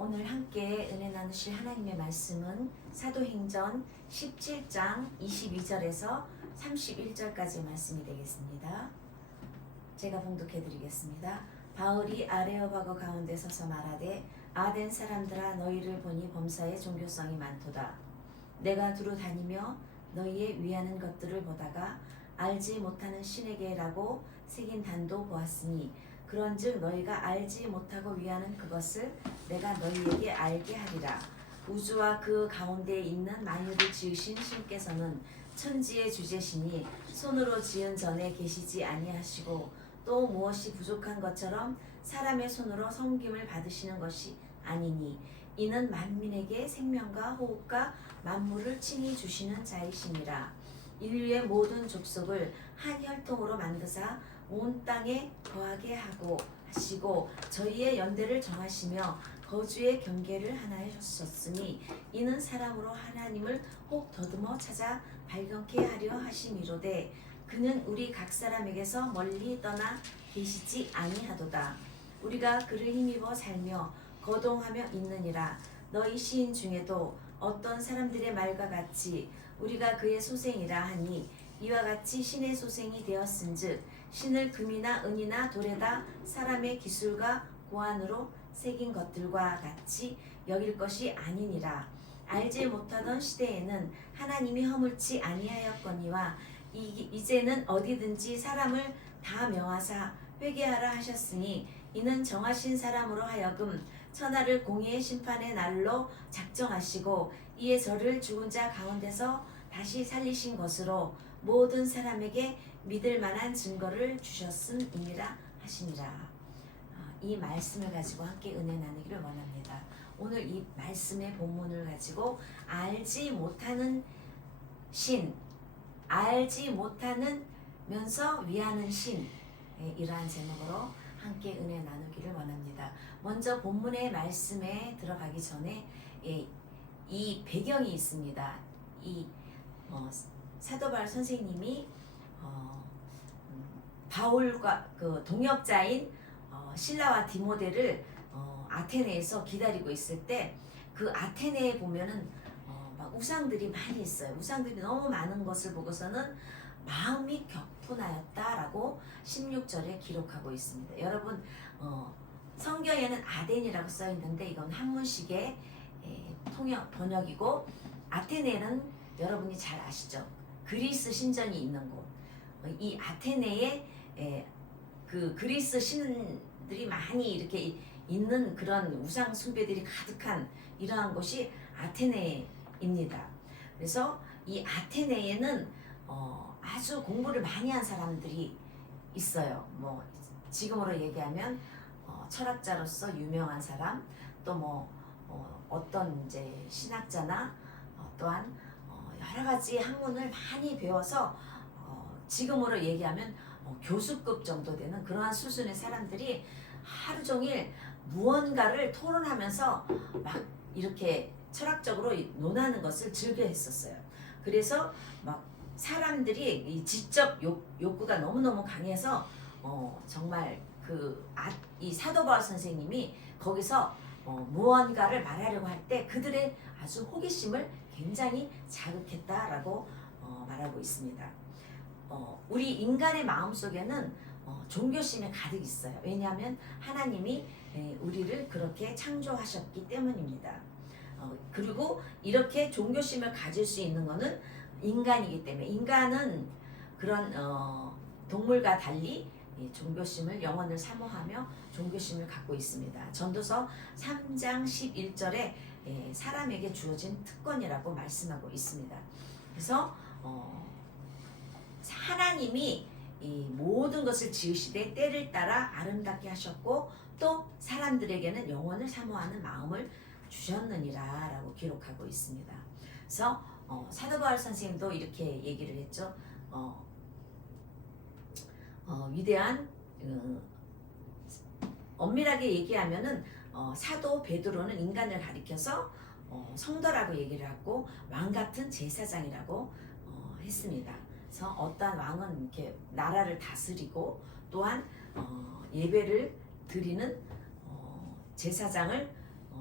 오늘 함께 은혜 나누실 하나님의 말씀은 사도행전 17장 22절에서 31절까지 말씀이 되겠습니다. 제가 봉독해 드리겠습니다. 바울이 아레오바고 가운데 서서 말하되 아덴 사람들아 너희를 보니 범사에 종교성이 많도다. 내가 두루 다니며 너희의 위하는 것들을 보다가 알지 못하는 신에게라고 새긴 단도 보았으니 그런즉 너희가 알지 못하고 위하는 그것을 내가 너희에게 알게 하리라. 우주와 그 가운데에 있는 만유를 지으신 신께서는 천지의 주제시니 손으로 지은 전에 계시지 아니하시고 또 무엇이 부족한 것처럼 사람의 손으로 섬김을 받으시는 것이 아니니 이는 만민에게 생명과 호흡과 만물을 친히 주시는 자이시니라. 인류의 모든 족속을 한 혈통으로 만드사 온 땅에 거하게 하시고 저희의 연대를 정하시며 거주의 경계를 하나 하셨으니 이는 사람으로 하나님을 혹 더듬어 찾아 발견케 하려 하심이로되 그는 우리 각 사람에게서 멀리 떠나 계시지 아니하도다. 우리가 그를 힘입어 살며 거동하며 있느니라. 너희 시인 중에도 어떤 사람들의 말과 같이 우리가 그의 소생이라 하니 이와 같이 신의 소생이 되었은즉 신을 금이나 은이나 돌에다 사람의 기술과 고안으로 새긴 것들과 같이 여길 것이 아니니라. 알지 못하던 시대에는 하나님이 허물지 아니하였거니와 이제는 어디든지 사람을 다 명하사 회개하라 하셨으니 이는 정하신 사람으로 하여금 천하를 공의의 심판의 날로 작정하시고 이에 저를 죽은 자 가운데서 다시 살리신 것으로 모든 사람에게 믿을 만한 증거를 주셨음이니라 하시니라. 이 말씀을 가지고 함께 은혜 나누기를 원합니다. 오늘 이 말씀의 본문을 가지고 알지 못하는 신, 알지 못하면서 위하는 신, 이러한 제목으로 함께 은혜 나누기를 원합니다. 먼저 본문의 말씀에 들어가기 전에 이 배경이 있습니다. 사도 바울 선생님이 바울과 그 동역자인 실라와 디모데를 아테네에서 기다리고 있을 때 그 아테네에 보면은 막 우상들이 많이 있어요. 우상들이 너무 많은 것을 보고서는 마음이 격분하였다라고 16절에 기록하고 있습니다. 여러분 성경에는 아덴이라고 써 있는데 이건 한문식의 번역이고 아테네는 여러분이 잘 아시죠? 그리스 신전이 있는 곳. 이 아테네에 그 그리스 신들이 많이 이렇게 있는 그런 우상 숭배들이 가득한 이러한 곳이 아테네입니다. 그래서 이 아테네에는 아주 공부를 많이 한 사람들이 있어요. 뭐 지금으로 얘기하면 철학자로서 유명한 사람, 또 어떤 이제 신학자나 또한 여러 가지 학문을 많이 배워서 지금으로 얘기하면 교수급 정도 되는 그러한 수준의 사람들이 하루 종일 무언가를 토론하면서 막 이렇게 철학적으로 논하는 것을 즐겨 했었어요. 그래서 막 사람들이 이 지적 욕구가 너무너무 강해서 정말 이 사도 바울 선생님이 거기서 무언가를 말하려고 할 때 그들의 아주 호기심을 굉장히 자극했다라고 말하고 있습니다. 우리 인간의 마음속에는 종교심이 가득 있어요. 왜냐하면 하나님이 우리를 그렇게 창조하셨기 때문입니다. 그리고 이렇게 종교심을 가질 수 있는 것은 인간이기 때문에 인간은 그런 동물과 달리 종교심을 영혼을 사모하며 종교심을 갖고 있습니다. 전도서 3장 11절에 사람에게 주어진 특권이라고 말씀하고 있습니다. 그래서 하나님이 이 모든 것을 지으시되 때를 따라 아름답게 하셨고 또 사람들에게는 영원을 사모하는 마음을 주셨느니라 라고 기록하고 있습니다. 그래서 사도 바울 선생님도 이렇게 얘기를 했죠. 위대한 엄밀하게 얘기하면은 사도 베드로는 인간을 가리켜서 성도라고 얘기를 하고 왕 같은 제사장이라고 했습니다. 그래서 어떠한 왕은 이렇게 나라를 다스리고 또한 예배를 드리는 제사장을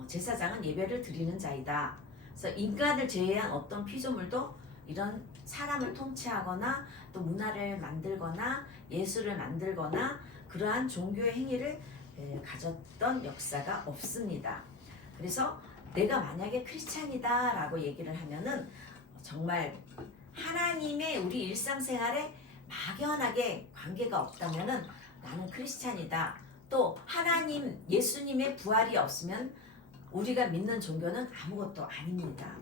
제사장은 예배를 드리는 자이다. 그래서 인간을 제외한 어떤 피조물도 이런 사람을 통치하거나 또 문화를 만들거나 예술을 만들거나 그러한 종교의 행위를 가졌던 역사가 없습니다. 그래서 내가 만약에 크리스찬이다 라고 얘기를 하면은 정말 하나님의 우리 일상생활에 막연하게 관계가 없다면은 나는 크리스찬이다. 또 하나님 예수님의 부활이 없으면 우리가 믿는 종교는 아무것도 아닙니다.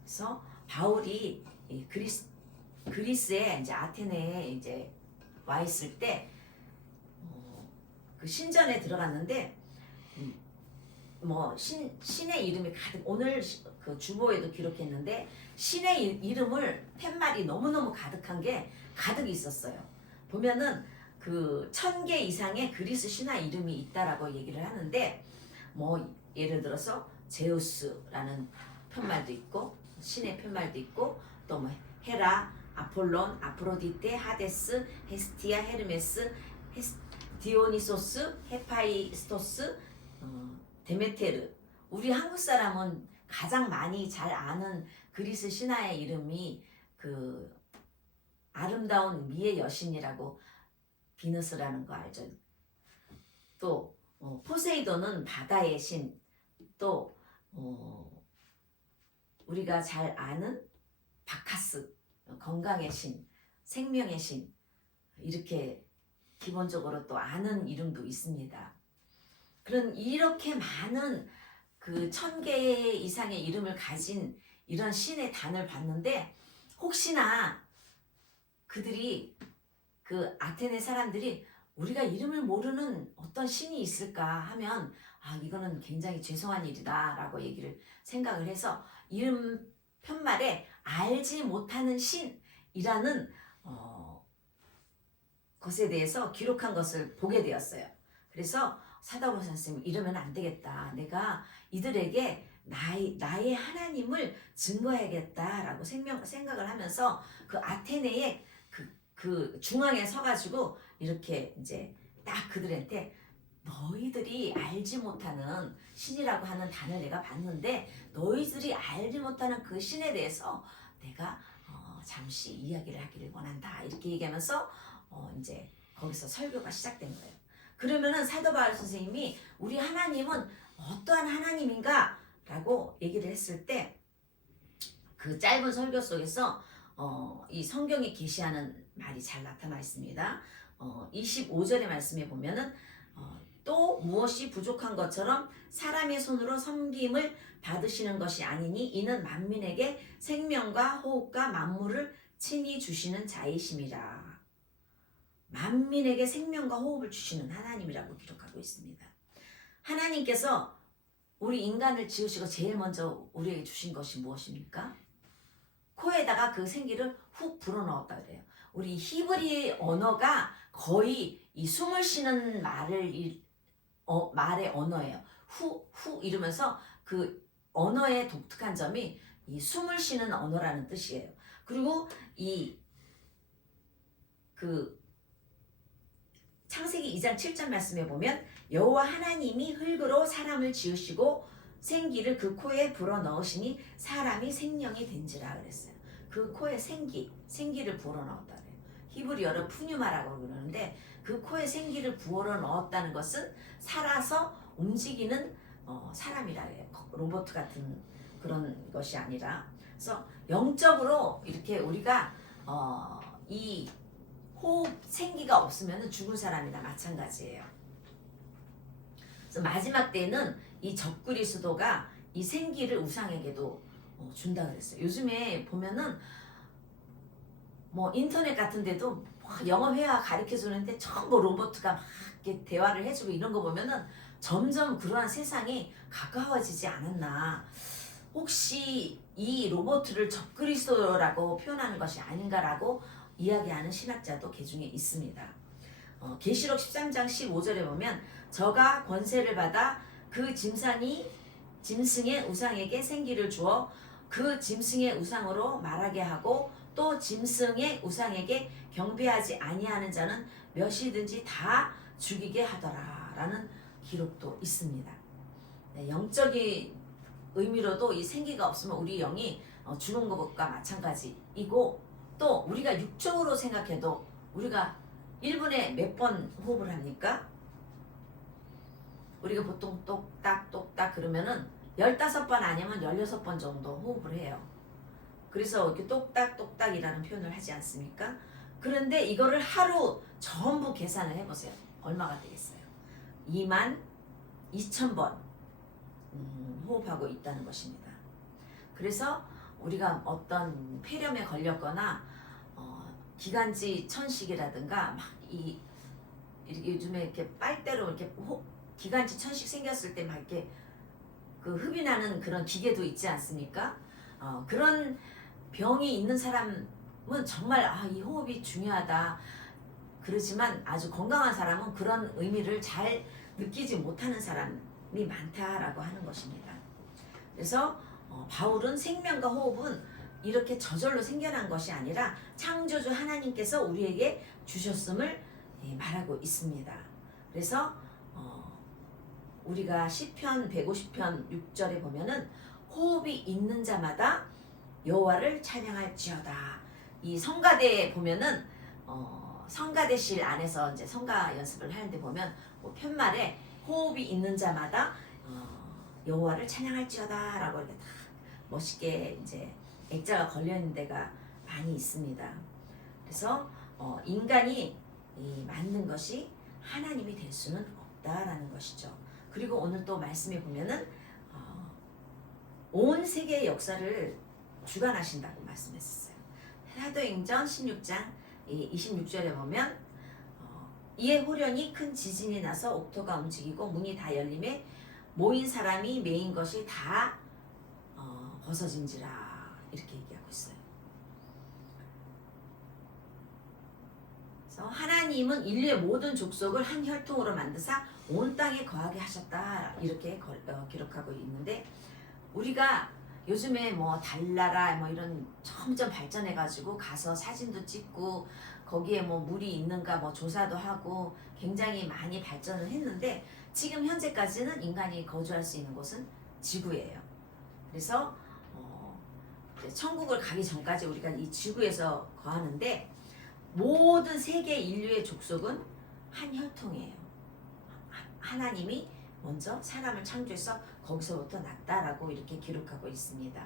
그래서 바울이 그리스에 이제 아테네에 이제 와 있을 때 그 신전에 들어갔는데 뭐 신의 이름이 가득 오늘 그 주보에도 기록했는데 신의 이름을 팻말이 너무너무 가득한 게 가득 있었어요. 보면은 그 1000개 이상의 그리스 신화 이름이 있다라고 얘기를 하는데 뭐 예를 들어서 제우스라는 팻말도 있고 신의 팻말도 있고 또 뭐 헤라, 아폴론, 아프로디테, 하데스, 헤스티아, 헤르메스, 디오니소스, 헤파이스토스, 데메테르. 우리 한국 사람은 가장 많이 잘 아는 그리스 신화의 이름이 그 아름다운 미의 여신이라고 비너스라는 거 알죠? 또 포세이돈은 바다의 신, 또 우리가 잘 아는 바카스, 건강의 신, 생명의 신, 이렇게 기본적으로 또 아는 이름도 있습니다. 그런 이렇게 많은 그 1000개 이상의 이름을 가진 이런 신의 단을 봤는데 혹시나 그들이 그 아테네 사람들이 우리가 이름을 모르는 어떤 신이 있을까 하면 이거는 굉장히 죄송한 일이다 라고 얘기를 생각을 해서 이름 편말에 알지 못하는 신이라는 것에 대해서 기록한 것을 보게 되었어요. 그래서 사도바울 선생님 이러면 안 되겠다. 내가 이들에게 나의 하나님을 증거해야겠다라고 생각을 하면서 그 아테네의 그 중앙에 서가지고 이렇게 이제 딱 그들한테 너희들이 알지 못하는 신이라고 하는 단을 내가 봤는데 너희들이 알지 못하는 그 신에 대해서 내가 잠시 이야기를 하기를 원한다 이렇게 얘기하면서 이제 거기서 설교가 시작된 거예요. 그러면은 사도 바울 선생님이 우리 하나님은 어떠한 하나님인가 라고 얘기를 했을 때 그 짧은 설교 속에서 이 성경에 계시하는 말이 잘 나타나 있습니다. 25절의 말씀에 보면은 또 무엇이 부족한 것처럼 사람의 손으로 섬김을 받으시는 것이 아니니 이는 만민에게 생명과 호흡과 만물을 친히 주시는 자이심이라. 만민에게 생명과 호흡을 주시는 하나님이라고 기록하고 있습니다. 하나님께서 우리 인간을 지으시고 제일 먼저 우리에게 주신 것이 무엇입니까? 코에다가 그 생기를 훅 불어넣었다 그래요. 우리 히브리 언어가 거의 이 숨을 쉬는 말의 언어예요. 후 이러면서 그 언어의 독특한 점이 이 숨을 쉬는 언어라는 뜻이에요. 그리고 그 창세기 2장 7절 말씀에 보면 여호와 하나님이 흙으로 사람을 지으시고 생기를 그 코에 불어넣으시니 사람이 생명이 된지라 그랬어요. 그 코에 생기를 불어넣었다 그래요. 히브리어로 푸뉴마라고 그러는데 그 코에 생기를 불어넣었다는 것은 살아서 움직이는 사람이라 해요. 로봇 같은 그런 것이 아니라. 그래서 영적으로 이렇게 우리가 이 호흡 생기가 없으면 죽은 사람이나 마찬가지예요. 그래서 마지막 때는 이 적그리스도가 이 생기를 우상에게도 준다 그랬어요. 요즘에 보면은 뭐 인터넷 같은 데도 영어 회화 가르쳐 주는데 전부 로봇가 막 이렇게 대화를 해주고 이런 거 보면은 점점 그러한 세상이 가까워지지 않았나. 혹시 이 로봇을 적그리스도라고 표현하는 것이 아닌가라고 이야기하는 신학자도 개중에 있습니다. 계시록 13장 15절에 보면 저가 권세를 받아 그 짐승의 우상에게 생기를 주어 그 짐승의 우상으로 말하게 하고 또 짐승의 우상에게 경배하지 아니하는 자는 몇이든지 다 죽이게 하더라 라는 기록도 있습니다. 네, 영적인 의미로도 이 생기가 없으면 우리 영이 죽은 것과 마찬가지이고, 또 우리가 육적으로 생각해도 우리가 1분에 몇 번 호흡을 합니까? 우리가 보통 똑딱 똑딱 그러면은 15번 아니면 16번 정도 호흡을 해요. 그래서 이렇게 똑딱 똑딱이라는 표현을 하지 않습니까? 그런데 이거를 하루 전부 계산을 해보세요. 얼마가 되겠어요? 22,000번 호흡하고 있다는 것입니다. 그래서 우리가 어떤 폐렴에 걸렸거나 기관지 천식이라든가 이렇게 요즘에 이렇게 빨대로 이렇게 기관지 천식 생겼을 때 막 이렇게 그 흡이 나는 그런 기계도 있지 않습니까? 그런 병이 있는 사람은 정말 이 호흡이 중요하다 그러지만, 아주 건강한 사람은 그런 의미를 잘 느끼지 못하는 사람이 많다라고 하는 것입니다. 그래서 바울은 생명과 호흡은 이렇게 저절로 생겨난 것이 아니라 창조주 하나님께서 우리에게 주셨음을 말하고 있습니다. 그래서 우리가 시편 150편 6절에 보면은 호흡이 있는 자마다 여호와를 찬양할지어다. 이 성가대에 보면은 성가대실 안에서 이제 성가 연습을 하는데 보면 뭐 편말에 호흡이 있는 자마다 여호와를 찬양할지어다라고 이렇게 다 멋있게 이제 액자가 걸려 있는 데가 많이 있습니다. 그래서 인간이 만든 것이 하나님이 될 수는 없다라는 것이죠. 그리고 오늘 또 말씀에 보면은 온 세계의 역사를 주관하신다고 말씀했어요. 사도행전 16장 26절에 보면 이에 호련히 큰 지진이 나서 옥토가 움직이고 문이 다 열림에 모인 사람이 메인 것이 다 벗어진지라 이렇게 얘기하고 있어요. 그래서 하나님은 인류의 모든 족속을 한 혈통으로 만드사 온 땅에 거하게 하셨다 이렇게 기록하고 있는데, 우리가 요즘에 뭐 달나라 뭐 이런 점점 발전해가지고 가서 사진도 찍고 거기에 뭐 물이 있는가 뭐 조사도 하고 굉장히 많이 발전을 했는데, 지금 현재까지는 인간이 거주할 수 있는 곳은 지구예요. 그래서 천국을 가기 전까지 우리가 이 지구에서 거하는데, 모든 세계 인류의 족속은 한 혈통이에요. 하나님이 먼저 사람을 창조해서 거기서부터 났다라고 이렇게 기록하고 있습니다.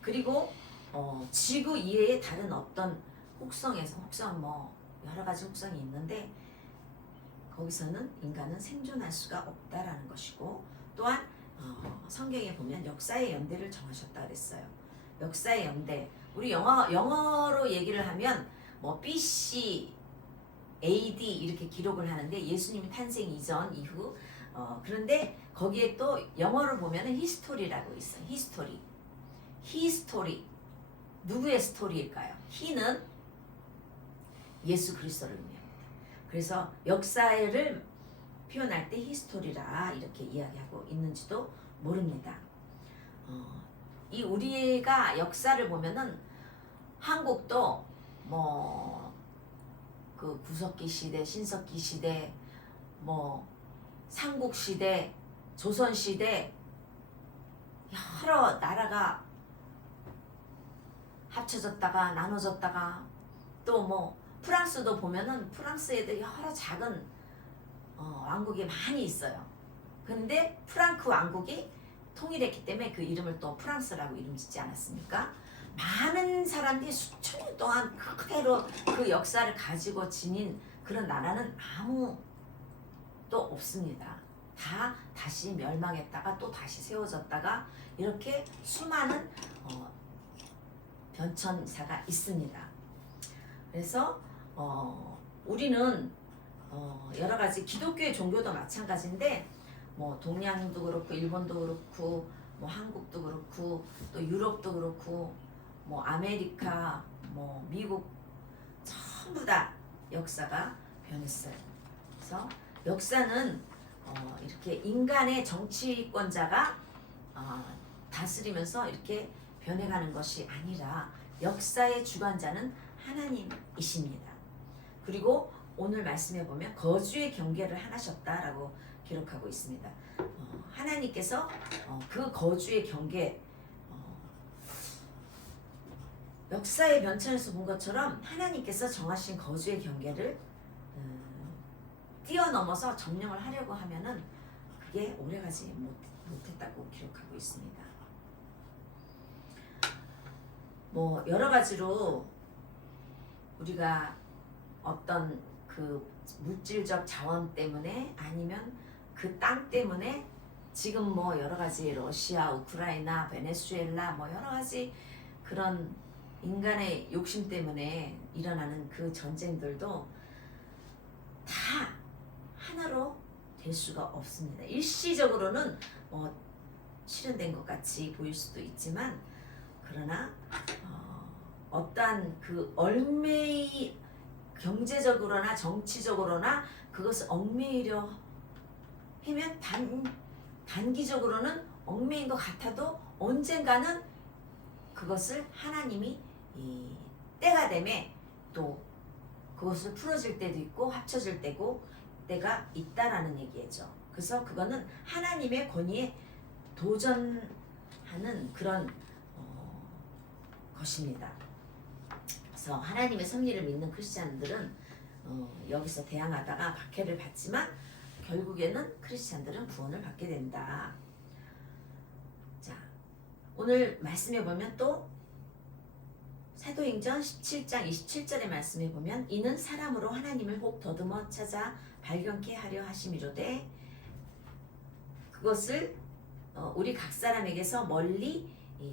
그리고 지구 이외에 다른 어떤 혹성 뭐 여러 가지 혹성이 있는데 거기서는 인간은 생존할 수가 없다라는 것이고, 또한 성경에 보면 역사의 연대를 정하셨다 그랬어요. 역사의 연대, 우리 영어로 얘기를 하면 뭐 BC, AD 이렇게 기록을 하는데 예수님이 탄생 이전 이후 그런데 거기에 또 영어를 보면은 히스토리라고 있어요. 히스토리 누구의 스토리일까요? 히는 예수 그리스도를 의미합니다. 그래서 역사를 표현할 때 히스토리라 이렇게 이야기하고 있는지도 모릅니다. 이 우리가 역사를 보면은 한국도 뭐 그 구석기 시대, 신석기 시대, 뭐 삼국 시대, 조선 시대 여러 나라가 합쳐졌다가 나눠졌다가, 또 뭐 프랑스도 보면은 프랑스에도 여러 작은 왕국이 많이 있어요. 그런데 프랑크 왕국이 통일했기 때문에 그 이름을 또 프랑스라고 이름 짓지 않았습니까? 많은 사람들이 수천 년 동안 그대로 그 역사를 가지고 지닌 그런 나라는 아무도 없습니다. 다 다시 멸망했다가 또 다시 세워졌다가 이렇게 수많은 변천사가 있습니다. 그래서 우리는 여러 가지 기독교의 종교도 마찬가지인데 뭐 동양도 그렇고 일본도 그렇고 뭐 한국도 그렇고 또 유럽도 그렇고 뭐 아메리카 뭐 미국 전부 다 역사가 변했어요. 그래서 역사는 이렇게 인간의 정치권자가 다스리면서 이렇게 변해가는 것이 아니라 역사의 주관자는 하나님이십니다. 그리고 오늘 말씀해 보면 거주의 경계를 하셨다라고 기록하고 있습니다. 하나님께서 그 거주의 경계, 역사의 변천에서 본 것처럼 하나님께서 정하신 거주의 경계를 뛰어넘어서 점령을 하려고 하면은 그게 오래가지 못했다고 기록하고 있습니다. 뭐 여러 가지로 우리가 어떤 그 물질적 자원 때문에 아니면 그 땅 때문에 지금 뭐 여러 가지 러시아, 우크라이나, 베네수엘라 뭐 여러 가지 그런 인간의 욕심 때문에 일어나는 그 전쟁들도 다 하나로 될 수가 없습니다. 일시적으로는 실현된 것 같이 보일 수도 있지만 그러나 어떠한 그 얽매이 경제적으로나 정치적으로나 그것을 얽매이려 하면 단기적으로는 얽매인 것 같아도 언젠가는 그것을 하나님이 때가 되매 또 그것을 풀어질 때도 있고 합쳐질 때가 있다라는 얘기죠. 그래서 그거는 하나님의 권위에 도전하는 그런 것입니다. 그래서 하나님의 섭리를 믿는 크리스찬들은 여기서 대항하다가 박해를 받지만 결국에는 크리스찬들은 구원을 받게 된다. 자, 오늘 말씀해 보면 또 사도행전 17장 27절의 말씀해 보면 이는 사람으로 하나님을 혹 더듬어 찾아 발견케 하려 하심이로되 그것을 우리 각 사람에게서 멀리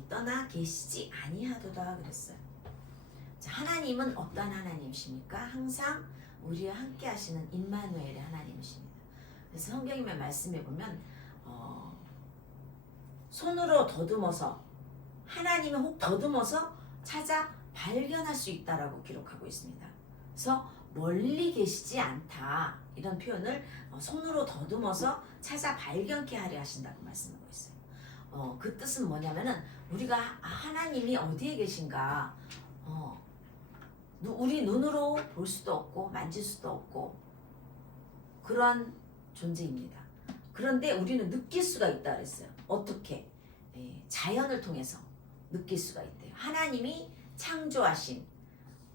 떠나 계시지 아니하도다 그랬어요. 자, 하나님은 어떤 하나님이십니까? 항상 우리와 함께 하시는 임마누엘의 하나님이십니다. 그래서 성경의 말씀해 보면 손으로 더듬어서 하나님을 혹 더듬어서 찾아 발견할 수 있다라고 기록하고 있습니다. 그래서 멀리 계시지 않다 이런 표현을 손으로 더듬어서 찾아 발견케 하려 하신다고 말씀하고 있어요. 그 뜻은 뭐냐면은 우리가 하나님이 어디에 계신가 우리 눈으로 볼 수도 없고 만질 수도 없고 그런 존재입니다. 그런데 우리는 느낄 수가 있다 그랬어요. 어떻게? 자연을 통해서 느낄 수가 있대요. 하나님이 창조하신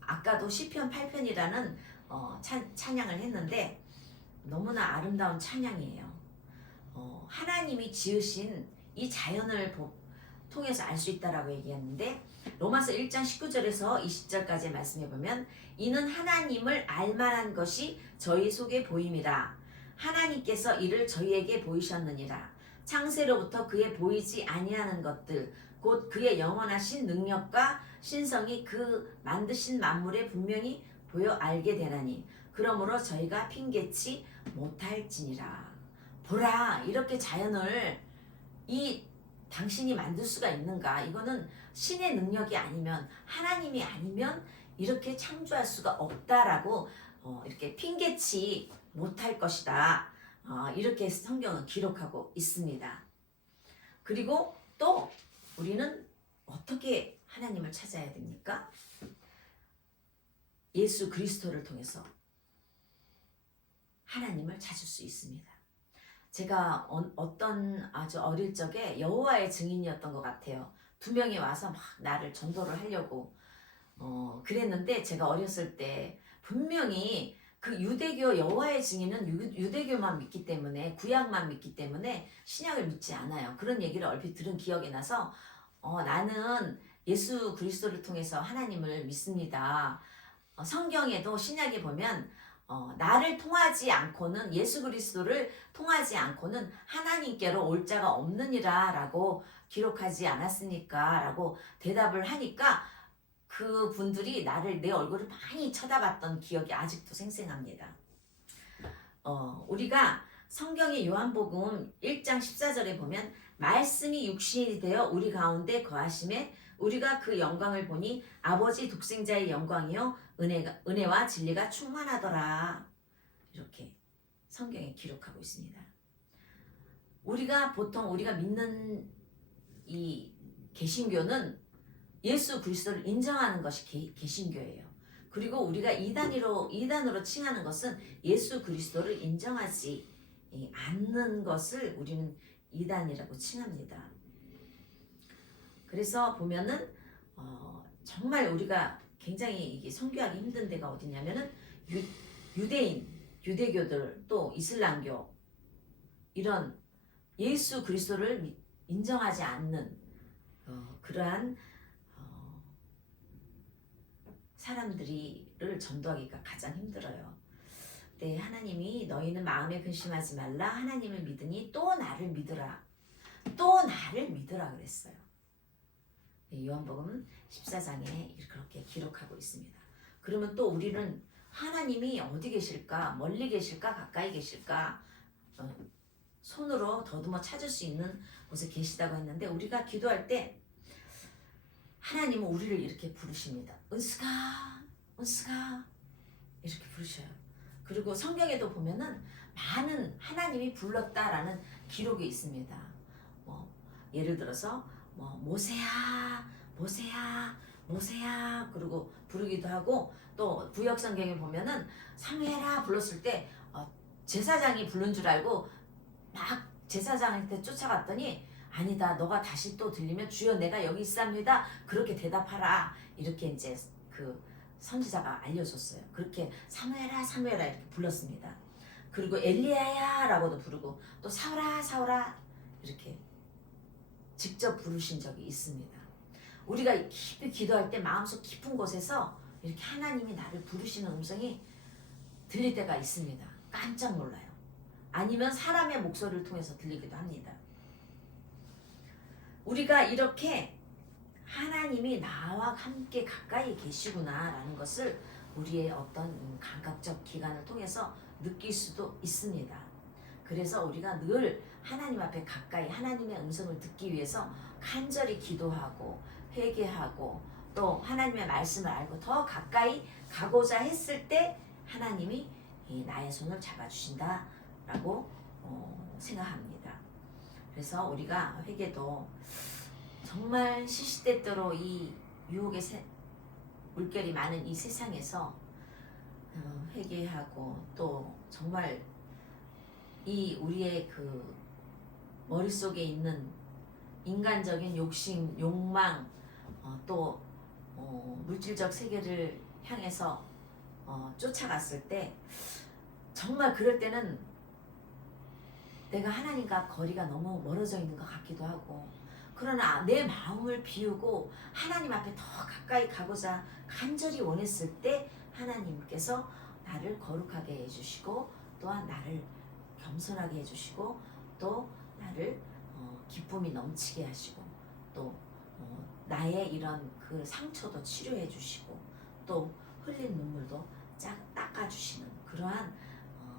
아까도 시편 8편이라는 찬양을 했는데 너무나 아름다운 찬양이에요. 하나님이 지으신 이 자연을 통해서 알 수 있다라고 얘기했는데 로마서 1장 19절에서 20절까지 말씀해 보면 이는 하나님을 알만한 것이 저희 속에 보임이라 하나님께서 이를 저희에게 보이셨느니라 창세로부터 그의 보이지 아니하는 것들 곧 그의 영원하신 능력과 신성이 그 만드신 만물에 분명히 보여 알게 되나니 그러므로 저희가 핑계치 못할지니라. 보라 이렇게 자연을 당신이 만들 수가 있는가? 이거는 신의 능력이 아니면 하나님이 아니면 이렇게 창조할 수가 없다라고 이렇게 핑계치 못할 것이다. 이렇게 성경은 기록하고 있습니다. 그리고 또 우리는 어떻게 하나님을 찾아야 됩니까? 예수 그리스도를 통해서 하나님을 찾을 수 있습니다. 제가 어떤 아주 어릴 적에 여호와의 증인이었던 것 같아요. 2명이 와서 막 나를 전도를 하려고 그랬는데 제가 어렸을 때 분명히 그 유대교 여호와의 증인은 유대교만 믿기 때문에 구약만 믿기 때문에 신약을 믿지 않아요. 그런 얘기를 얼핏 들은 기억이 나서 나는 예수 그리스도를 통해서 하나님을 믿습니다. 성경에도 신약에 보면 나를 통하지 않고는 예수 그리스도를 통하지 않고는 하나님께로 올 자가 없느니라 라고 기록하지 않았습니까? 라고 대답을 하니까 그 분들이 내 얼굴을 많이 쳐다봤던 기억이 아직도 생생합니다. 우리가 성경의 요한복음 1장 14절에 보면 말씀이 육신이 되어 우리 가운데 거하심에 우리가 그 영광을 보니 아버지 독생자의 영광이요 은혜와 진리가 충만하더라. 이렇게 성경에 기록하고 있습니다. 우리가 믿는 이 개신교는 예수 그리스도를 인정하는 것이 개신교예요. 그리고 우리가 이단으로 칭하는 것은 예수 그리스도를 인정하지 않는 것을 우리는 이단이라고 칭합니다. 그래서 보면은 정말 우리가 굉장히 이게 선교하기 힘든 데가 어디냐면은 유대인, 유대교들 또 이슬람교 이런 예수 그리스도를 인정하지 않는 그러한 사람들을 전도하기가 가장 힘들어요. 네, 하나님이 너희는 마음에 근심하지 말라 하나님을 믿으니 또 나를 믿으라. 또 나를 믿으라 그랬어요. 네, 요한복음 14장에 그렇게 기록하고 있습니다. 그러면 또 우리는 하나님이 어디 계실까? 멀리 계실까? 가까이 계실까? 손으로 더듬어 찾을 수 있는 곳에 계시다고 했는데 우리가 기도할 때 하나님은 우리를 이렇게 부르십니다. 은수가 은수가 이렇게 부르셔요. 그리고 성경에도 보면은 많은 하나님이 불렀다라는 기록이 있습니다. 예를 들어서 모세야 모세야 모세야 그리고 부르기도 하고 또 구약 성경에 보면은 사무엘아 불렀을 때 제사장이 부른 줄 알고 막 제사장한테 쫓아갔더니 아니다 너가 다시 또 들리면 주여 내가 여기 있습니다 그렇게 대답하라 이렇게 이제 그 선지자가 알려줬어요. 그렇게 사무엘아 사무엘아 이렇게 불렀습니다. 그리고 엘리야야 라고도 부르고 또 사울아 사울아 이렇게 직접 부르신 적이 있습니다. 우리가 깊이 기도할 때 마음속 깊은 곳에서 이렇게 하나님이 나를 부르시는 음성이 들릴 때가 있습니다. 깜짝 놀라요. 아니면 사람의 목소리를 통해서 들리기도 합니다. 우리가 이렇게 하나님이 나와 함께 가까이 계시구나라는 것을 우리의 어떤 감각적 기관을 통해서 느낄 수도 있습니다. 그래서 우리가 늘 하나님 앞에 가까이 하나님의 음성을 듣기 위해서 간절히 기도하고 회개하고 또 하나님의 말씀을 알고 더 가까이 가고자 했을 때 하나님이 나의 손을 잡아주신다라고 생각합니다. 그래서 우리가 회개도 정말 시시때때로 이 유혹의 물결이 많은 이 세상에서 회개하고 또 정말 이 우리의 그 머릿속에 있는 인간적인 욕심, 욕망 또 물질적 세계를 향해서 쫓아갔을 때 정말 그럴 때는 내가 하나님과 거리가 너무 멀어져 있는 것 같기도 하고 그러나 내 마음을 비우고 하나님 앞에 더 가까이 가고자 간절히 원했을 때 하나님께서 나를 거룩하게 해주시고 또한 나를 겸손하게 해주시고 또 나를 기쁨이 넘치게 하시고 또 나의 이런 그 상처도 치료해 주시고 또 흘린 눈물도 닦아주시는 그러한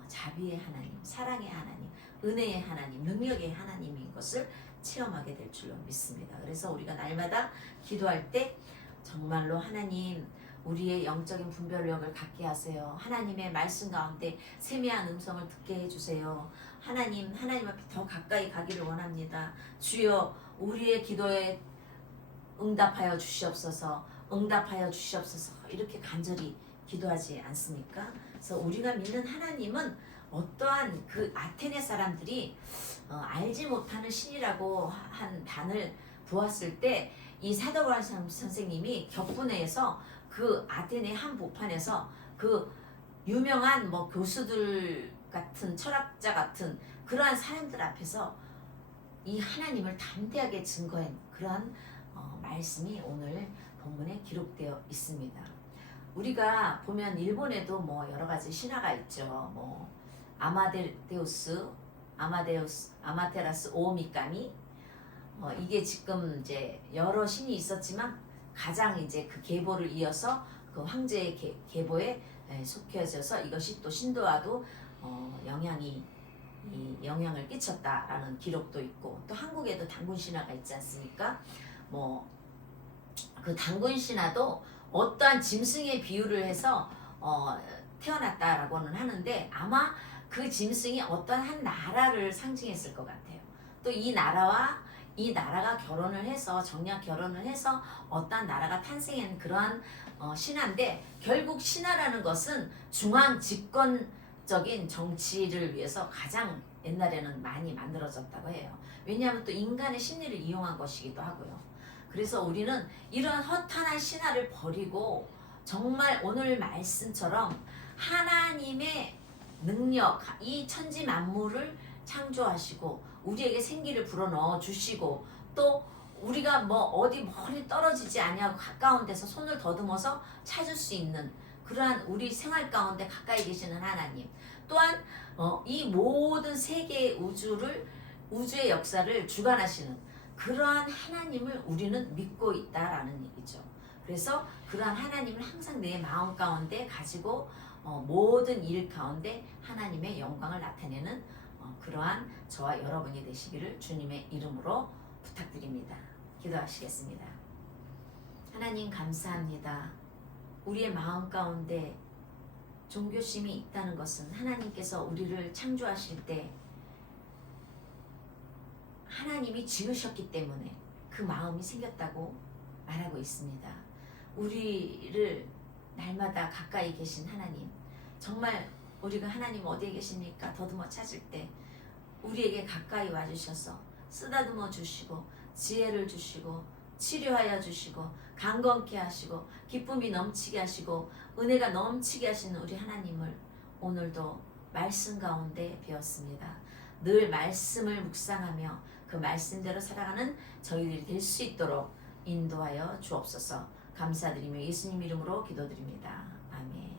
자비의 하나님, 사랑의 하나님, 은혜의 하나님, 능력의 하나님인 것을 체험하게 될 줄로 믿습니다. 그래서 우리가 날마다 기도할 때 정말로 하나님 우리의 영적인 분별력을 갖게 하세요. 하나님의 말씀 가운데 세미한 음성을 듣게 해주세요. 하나님 앞에 더 가까이 가기를 원합니다. 주여 우리의 기도에 응답하여 주시옵소서 응답하여 주시옵소서 이렇게 간절히 기도하지 않습니까? 그래서 우리가 믿는 하나님은 어떠한 그 아테네 사람들이 알지 못하는 신이라고 한 단을 보았을 때 이 사도바울 선생님이 격분해서 그 아테네 한 보판에서 그 유명한 교수들 같은 철학자 같은 그러한 사람들 앞에서 이 하나님을 담대하게 증거한 그러한 말씀이 오늘 본문에 기록되어 있습니다. 우리가 보면 일본에도 여러 가지 신화가 있죠. 아마테라스 오미카미 이게 지금 이제 여러 신이 있었지만 가장 이제 그 계보를 이어서 그 황제의 계보에 속해져서 이것이 또 신도와도 영향을 끼쳤다라는 기록도 있고 또 한국에도 단군 신화가 있지 않습니까? 그 단군 신화도 어떠한 짐승의 비유를 해서 태어났다라고는 하는데 아마 그 짐승이 어떤 한 나라를 상징했을 것 같아요. 또 이 나라가 결혼을 해서 정략 결혼을 해서 어떤 나라가 탄생한 그러한 신화인데 결국 신화라는 것은 중앙 집권적인 정치를 위해서 가장 옛날에는 많이 만들어졌다고 해요. 왜냐하면 또 인간의 심리를 이용한 것이기도 하고요. 그래서 우리는 이런 허탄한 신화를 버리고 정말 오늘 말씀처럼 하나님의 능력, 이 천지 만물을 창조하시고 우리에게 생기를 불어넣어 주시고 또 우리가 뭐 어디 멀리 떨어지지 아니하고 가까운 데서 손을 더듬어서 찾을 수 있는 그러한 우리 생활 가운데 가까이 계시는 하나님, 또한 이 모든 세계의 우주의 역사를 주관하시는 그러한 하나님을 우리는 믿고 있다라는 얘기죠. 그래서 그러한 하나님을 항상 내 마음 가운데 가지고 모든 일 가운데 하나님의 영광을 나타내는 그러한 저와 여러분이 되시기를 주님의 이름으로 부탁드립니다. 기도하시겠습니다. 하나님 감사합니다. 우리의 마음 가운데 종교심이 있다는 것은 하나님께서 우리를 창조하실 때 하나님이 지으셨기 때문에 그 마음이 생겼다고 말하고 있습니다. 우리를 날마다 가까이 계신 하나님, 정말 우리가 하나님 어디에 계십니까? 더듬어 찾을 때 우리에게 가까이 와주셔서 쓰다듬어 주시고 지혜를 주시고 치료하여 주시고 강건케 하시고 기쁨이 넘치게 하시고 은혜가 넘치게 하시는 우리 하나님을 오늘도 말씀 가운데 배웠습니다. 늘 말씀을 묵상하며 그 말씀대로 살아가는 저희들이 될 수 있도록 인도하여 주옵소서. 감사드리며 예수님 이름으로 기도드립니다. 아멘.